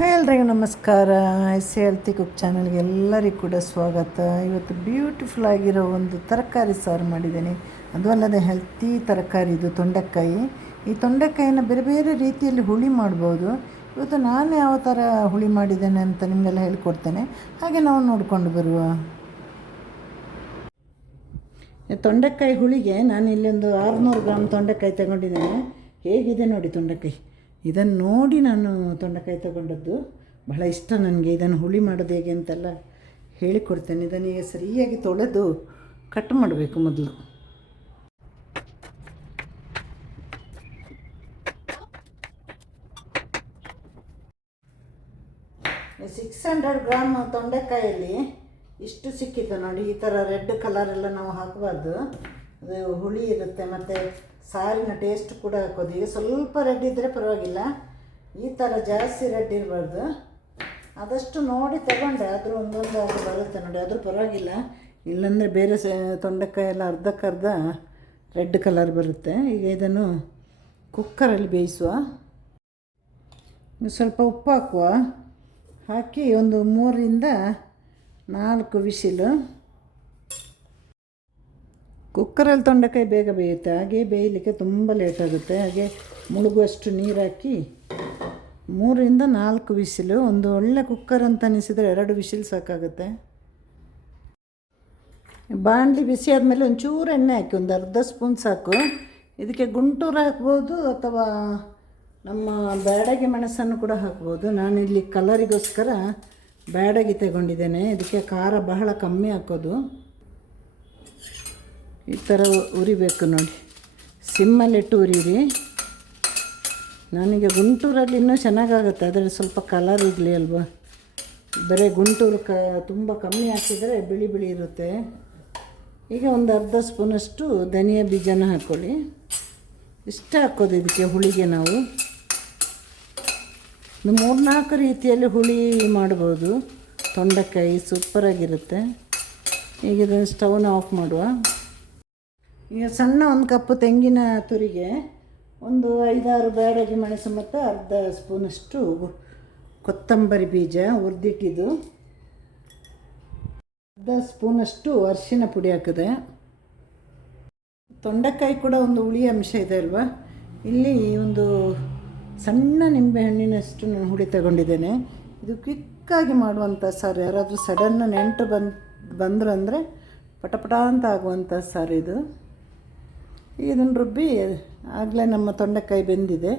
Hi ಎಲ್ರಿಗೂ ನಮಸ್ಕಾರ. Healthy cook ಚಾನಲ್ಗೆ ಎಲ್ಲರಿಗೂ ಕೂಡ ಸ್ವಾಗತ. ಇವತ್ತು ಬ್ಯೂಟಿಫುಲ್ ಆಗಿರೋ ಒಂದು ತರಕಾರಿ ಸಾರು ಮಾಡಿದ್ದೀನಿ. ಅದು ಅಲ್ಲದೆ ಹೆಲ್ತಿ ತರಕಾರಿ ಇದು ತೊಂಡೆಕಾಯಿ. ಈ ತೊಂಡೆಕಾಯಿನ ಬೇರೆ ಬೇರೆ ರೀತಿಯಲ್ಲಿ ಹುಳಿ ಮಾಡ್ಬೋದು. ಇವತ್ತು ನಾನು ಯಾವ ಥರ ಹುಳಿ ಮಾಡಿದ್ದೇನೆ ಅಂತ ನಿಮಗೆಲ್ಲ ಹೇಳ್ಕೊಡ್ತೇನೆ, ಹಾಗೆ ನಾವು ನೋಡಿಕೊಂಡು ಬರುವ. ತೊಂಡೆಕಾಯಿ ಹುಳಿಗೆ ನಾನು ಇಲ್ಲೊಂದು 600 ಗ್ರಾಮ್ ತೊಂಡೆಕಾಯಿ ತಗೊಂಡಿದ್ದೇನೆ. ಹೇಗಿದೆ ನೋಡಿ ತೊಂಡೆಕಾಯಿ. ಇದನ್ನು ನೋಡಿ ನಾನು ತೊಂಡೆಕಾಯಿ ತಗೊಂಡದ್ದು. ಬಹಳ ಇಷ್ಟ ನನಗೆ. ಇದನ್ನು ಹುಳಿ ಮಾಡೋದು ಹೇಗೆ ಅಂತೆಲ್ಲ ಹೇಳಿಕೊಡ್ತೇನೆ. ಇದನ್ನೀಗ ಸರಿಯಾಗಿ ತೊಳೆದು ಕಟ್ ಮಾಡಬೇಕು. ಮೊದಲು 600 ಗ್ರಾಮ್ ತೊಂಡೆಕಾಯಲ್ಲಿ ಇಷ್ಟು ಸಿಕ್ಕಿತ್ತು ನೋಡಿ. ಈ ಥರ ರೆಡ್ ಕಲರೆಲ್ಲ ನಾವು ಹಾಕಬಾರ್ದು, ಅದು ಹುಳಿ ಇರುತ್ತೆ ಮತ್ತು ಸಾರಿನ ಟೇಸ್ಟ್ ಕೂಡ ಹಾಕೋದು. ಈಗ ಸ್ವಲ್ಪ ರೆಡ್ ಇದ್ದರೆ ಪರವಾಗಿಲ್ಲ, ಈ ಥರ ಜಾಸ್ತಿ ರೆಡ್ ಇರಬಾರ್ದು. ಆದಷ್ಟು ನೋಡಿ ತಗೊಂಡೆ, ಆದರೂ ಒಂದೊಂದು ಅದು ಬರುತ್ತೆ ನೋಡಿ, ಆದರೂ ಪರವಾಗಿಲ್ಲ. ಇಲ್ಲಾಂದರೆ ಬೇರೆ ತೊಂಡೆಕಾಯಿ ಎಲ್ಲ ಅರ್ಧಕ್ಕರ್ಧ ರೆಡ್ ಕಲರ್ ಬರುತ್ತೆ. ಈಗ ಇದನ್ನು ಕುಕ್ಕರಲ್ಲಿ ಬೇಯಿಸುವ. ಸ್ವಲ್ಪ ಉಪ್ಪು ಹಾಕಿ ಒಂದು 3ರಿಂದ 4 ವಿಶಿಲು. ಕುಕ್ಕರಲ್ಲಿ ತೊಂಡೆಕಾಯಿ ಬೇಗ ಬೇಯುತ್ತೆ, ಹಾಗೆ ಬೇಯಲಿಕ್ಕೆ ತುಂಬ ಲೇಟ್ ಆಗುತ್ತೆ. ಹಾಗೆ ಮುಳುಗುವಷ್ಟು ನೀರು ಹಾಕಿ 3ರಿಂದ 4 ವಿಶಿಲು. ಒಂದು ಒಳ್ಳೆ ಕುಕ್ಕರ್ ಅಂತ ಅನಿಸಿದರೆ 2 ವಿಶಿಲ್ ಸಾಕಾಗುತ್ತೆ. ಬಾಣಲಿ ಬಿಸಿ ಆದಮೇಲೆ ಒಂಚೂರು ಎಣ್ಣೆ ಹಾಕಿ, ಒಂದು ಅರ್ಧ ಸ್ಪೂನ್ ಸಾಕು. ಇದಕ್ಕೆ ಗುಂಟೂರು ಹಾಕ್ಬೋದು ಅಥವಾ ನಮ್ಮ ಬ್ಯಾಡಗಿ ಮೆಣಸನ್ನು ಕೂಡ ಹಾಕ್ಬೋದು. ನಾನಿಲ್ಲಿ ಕಲರಿಗೋಸ್ಕರ ಬ್ಯಾಡಗಿ ತಗೊಂಡಿದ್ದೇನೆ. ಇದಕ್ಕೆ ಖಾರ ಬಹಳ ಕಮ್ಮಿ ಹಾಕೋದು. ಈ ಥರ ಉರಿಬೇಕು ನೋಡಿ, ಸಿಮ್ಮಲ್ಲಿಟ್ಟು ಉರಿಯಿರಿ. ನನಗೆ ಗುಂಟೂರಲ್ಲಿ ಇನ್ನೂ ಚೆನ್ನಾಗಾಗುತ್ತೆ, ಅದರಲ್ಲಿ ಸ್ವಲ್ಪ ಕಲರ್ ಇರಲಿ ಅಲ್ವಾ. ಬರೀ ಗುಂಟೂರು ತುಂಬ ಕಮ್ಮಿ ಹಾಕಿದರೆ ಬಿಳಿ ಬಿಳಿ ಇರುತ್ತೆ. ಈಗ ಒಂದು ಅರ್ಧ ಸ್ಪೂನಷ್ಟು ಧನಿಯಾ ಬೀಜನ ಹಾಕ್ಕೊಳ್ಳಿ. ಇಷ್ಟ ಹಾಕೋದು ಇದಕ್ಕೆ ಹುಳಿಗೆ. ನಾವು ಒಂದು 3-4 ರೀತಿಯಲ್ಲಿ ಹುಳಿ ಮಾಡ್ಬೋದು. ತೊಂಡೆಕಾಯಿ ಸೂಪರಾಗಿರುತ್ತೆ. ಈಗ ಇದನ್ನು ಸ್ಟವ್ನ ಆಫ್ ಮಾಡುವ. ಈಗ ಸಣ್ಣ 1 ಕಪ್ ತೆಂಗಿನ ತುರಿಗೆ ಒಂದು 5-6 ಬ್ಯಾಡಗಿ ಮೆಣಸು ಮತ್ತು ಅರ್ಧ ಸ್ಪೂನಷ್ಟು ಕೊತ್ತಂಬರಿ ಬೀಜ ಹುರಿದಿಟ್ಟಿದ್ದು, ಅರ್ಧ ಸ್ಪೂನಷ್ಟು ಅರಿಶಿನ ಪುಡಿ ಹಾಕಿದೆ. ತೊಂಡೆಕಾಯಿ ಕೂಡ ಒಂದು ಹುಳಿ ಅಂಶ ಇದೆ ಅಲ್ವಾ. ಇಲ್ಲಿ ಒಂದು ಸಣ್ಣ ನಿಂಬೆಹಣ್ಣಿನಷ್ಟು ನಾನು ಹುಳಿ ತಗೊಂಡಿದ್ದೇನೆ. ಇದು ಕ್ವಿಕ್ಕಾಗಿ ಮಾಡುವಂಥ ಸಾರು. ಯಾರಾದರೂ ಸಡನ್ನ ನೆಂಟು ಬಂದರು ಅಂದರೆ ಪಟಪಟ ಅಂತ ಆಗುವಂಥ ಸಾರು ಇದು. ಇದನ್ನು ರುಬ್ಬಿ ಆಗಲೇ ನಮ್ಮ ತೊಂಡೆಕಾಯಿ ಬೆಂದಿದೆ,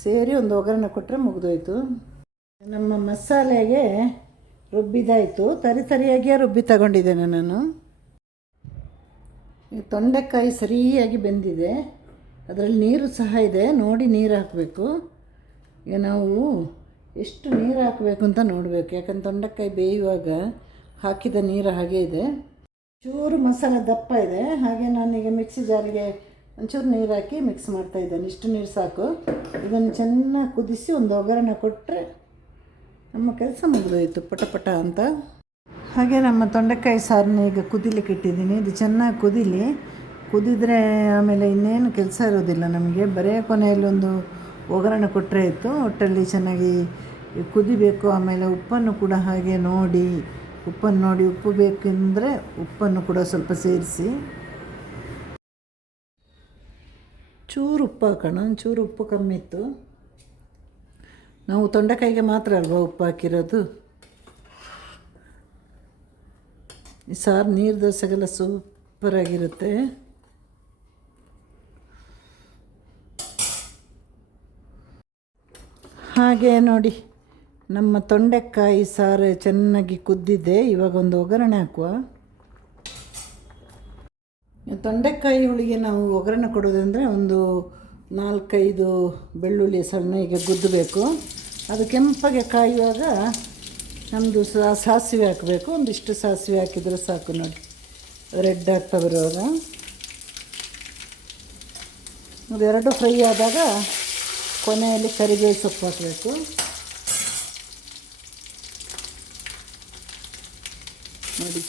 ಸೇರಿ ಒಂದು ಒಗ್ಗರಣೆ ಕೊಟ್ಟರೆ ಮುಗಿದೋಯ್ತು. ನಮ್ಮ ಮಸಾಲೆಗೆ ರುಬ್ಬಿದಾಯಿತು. ತರಿಯಾಗಿಯೇ ರುಬ್ಬಿ ತಗೊಂಡಿದ್ದೇನೆ ನಾನು. ಈ ತೊಂಡೆಕಾಯಿ ಸರಿಯಾಗಿ ಬೆಂದಿದೆ, ಅದರಲ್ಲಿ ನೀರು ಸಹ ಇದೆ. ನೋಡಿ ನೀರು ಹಾಕಬೇಕು. ಈಗ ನಾವು ಎಷ್ಟು ನೀರು ಹಾಕಬೇಕು ಅಂತ ನೋಡಬೇಕು, ಯಾಕಂದ್ರೆ ತೊಂಡೆಕಾಯಿ ಬೇಯುವಾಗ ಹಾಕಿದ ನೀರು ಹಾಗೇ ಇದೆ. ಚೂರು ಮಸಾಲೆ ದಪ್ಪ ಇದೆ, ಹಾಗೆ ನಾನೀಗ ಮಿಕ್ಸಿ ಜಾರಿಗೆ ಒಂಚೂರು ನೀರು ಹಾಕಿ ಮಿಕ್ಸ್ ಮಾಡ್ತಾಯಿದ್ದೇನೆ. ಇಷ್ಟು ನೀರು ಸಾಕು. ಇದನ್ನು ಚೆನ್ನಾಗಿ ಕುದಿಸಿ ಒಂದು ಒಗ್ಗರಣೆ ಕೊಟ್ಟರೆ ನಮ್ಮ ಕೆಲಸ ಮುಗಿದೋಯ್ತು ಪಟ ಅಂತ. ಹಾಗೆ ನಮ್ಮ ತೊಂಡೆಕಾಯಿ ಸಾರನ್ನ ಈಗ ಕುದಿಲಿಕ್ಕೆ ಇಟ್ಟಿದ್ದೀನಿ. ಇದು ಚೆನ್ನಾಗಿ ಕುದಿದರೆ ಆಮೇಲೆ ಇನ್ನೇನು ಕೆಲಸ ಇರೋದಿಲ್ಲ ನಮಗೆ. ಬರೇ ಕೊನೆಯಲ್ಲಿ ಒಂದು ಒಗ್ಗರಣೆ ಕೊಟ್ಟರೆ ಆಯಿತು. ಒಟ್ಟಲ್ಲಿ ಚೆನ್ನಾಗಿ ಕುದಿಬೇಕು. ಆಮೇಲೆ ಉಪ್ಪನ್ನು ಕೂಡ ಹಾಗೆ ನೋಡಿ, ಉಪ್ಪು ಬೇಕೆಂದರೆ ಉಪ್ಪನ್ನು ಕೂಡ ಸ್ವಲ್ಪ ಸೇರಿಸಿ. ಚೂರು ಉಪ್ಪು ಹಾಕೋಣ. ಚೂರು ಉಪ್ಪು ಕಮ್ಮಿ ಇತ್ತು. ನಾವು ತೊಂಡೆಕಾಯಿಗೆ ಮಾತ್ರ ಅಲ್ವಾ ಉಪ್ಪು ಹಾಕಿರೋದು. ಈ ಸಾರು ನೀರು ದೋಸೆಗೆಲ್ಲ ಸೂಪರಾಗಿರುತ್ತೆ. ಹಾಗೆ ನೋಡಿ, ನಮ್ಮ ತೊಂಡೆಕಾಯಿ ಸಾರು ಚೆನ್ನಾಗಿ ಕುದ್ದಿದೆ. ಇವಾಗ ಒಂದು ಒಗ್ಗರಣೆ ಹಾಕುವ. ತೊಂಡೆಕಾಯಿ ಹುಳಿಗೆ ನಾವು ಒಗ್ಗರಣೆ ಕೊಡೋದಂದರೆ ಒಂದು 4-5 ಬೆಳ್ಳುಳ್ಳಿ ಸಣ್ಣಗೆ ಗುದ್ದಬೇಕು. ಅದು ಕೆಂಪಗೆ ಕಾಯುವಾಗ ನಮ್ಮದು ಸಾಸಿವೆ ಹಾಕಬೇಕು. ಒಂದಿಷ್ಟು ಸಾಸಿವೆ ಹಾಕಿದರೆ ಸಾಕು ನೋಡಿ, ರೆಡ್ ಆಗ್ತಾ ಬರುವಾಗ. ಅದೆರಡು ಫ್ರೈ ಆದಾಗ ಕೊನೆಯಲ್ಲಿ ಕರಿಬೇವು ಸೊಪ್ಪು ಹಾಕಬೇಕು. ನೋಡಿ,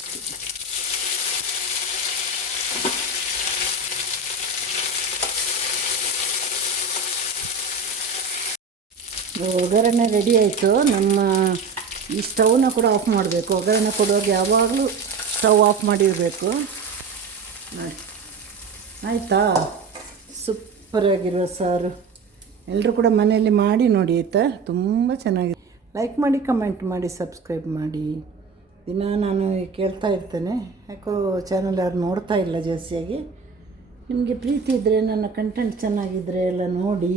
ಒಗ್ಗರಣೆ ರೆಡಿ ಆಯಿತು. ನಮ್ಮ ಈ ಸ್ಟವ್ನ ಕೂಡ ಆಫ್ ಮಾಡಬೇಕು. ಒಗ್ಗರಣೆ ಕೊಡುವಾಗ ಯಾವಾಗಲೂ ಸ್ಟವ್ ಆಫ್ ಮಾಡಿರಬೇಕು. ಆಯಿತಾ? ಸೂಪರಾಗಿರುವ ಸಾರು. ಎಲ್ಲರೂ ಕೂಡ ಮನೆಯಲ್ಲಿ ಮಾಡಿ ನೋಡಿ ಆಯಿತಾ? ತುಂಬ ಚೆನ್ನಾಗಿದೆ. ಲೈಕ್ ಮಾಡಿ, ಕಮೆಂಟ್ ಮಾಡಿ, ಸಬ್ಸ್ಕ್ರೈಬ್ ಮಾಡಿ. ದಿನ ನಾನು ಕೇಳ್ತಾ ಇರ್ತೇನೆ, ಯಾಕೋ ಚಾನಲ್ ಯಾರು ನೋಡ್ತಾ ಇಲ್ಲ ಜಾಸ್ತಿಯಾಗಿ. ನಿಮಗೆ ಪ್ರೀತಿ ಇದ್ದರೆ, ನನ್ನ ಕಂಟೆಂಟ್ ಚೆನ್ನಾಗಿದ್ದರೆ ಎಲ್ಲ ನೋಡಿ.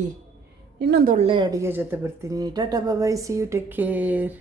ಇನ್ನೊಂದು ಒಳ್ಳೆಯ ಅಡುಗೆ ಜೊತೆ ಬರ್ತೀನಿ. ಟಾಟಾ ಬಾಯ್, ಸಿ ಯು, ಟೇಕ್ ಕೇರ್.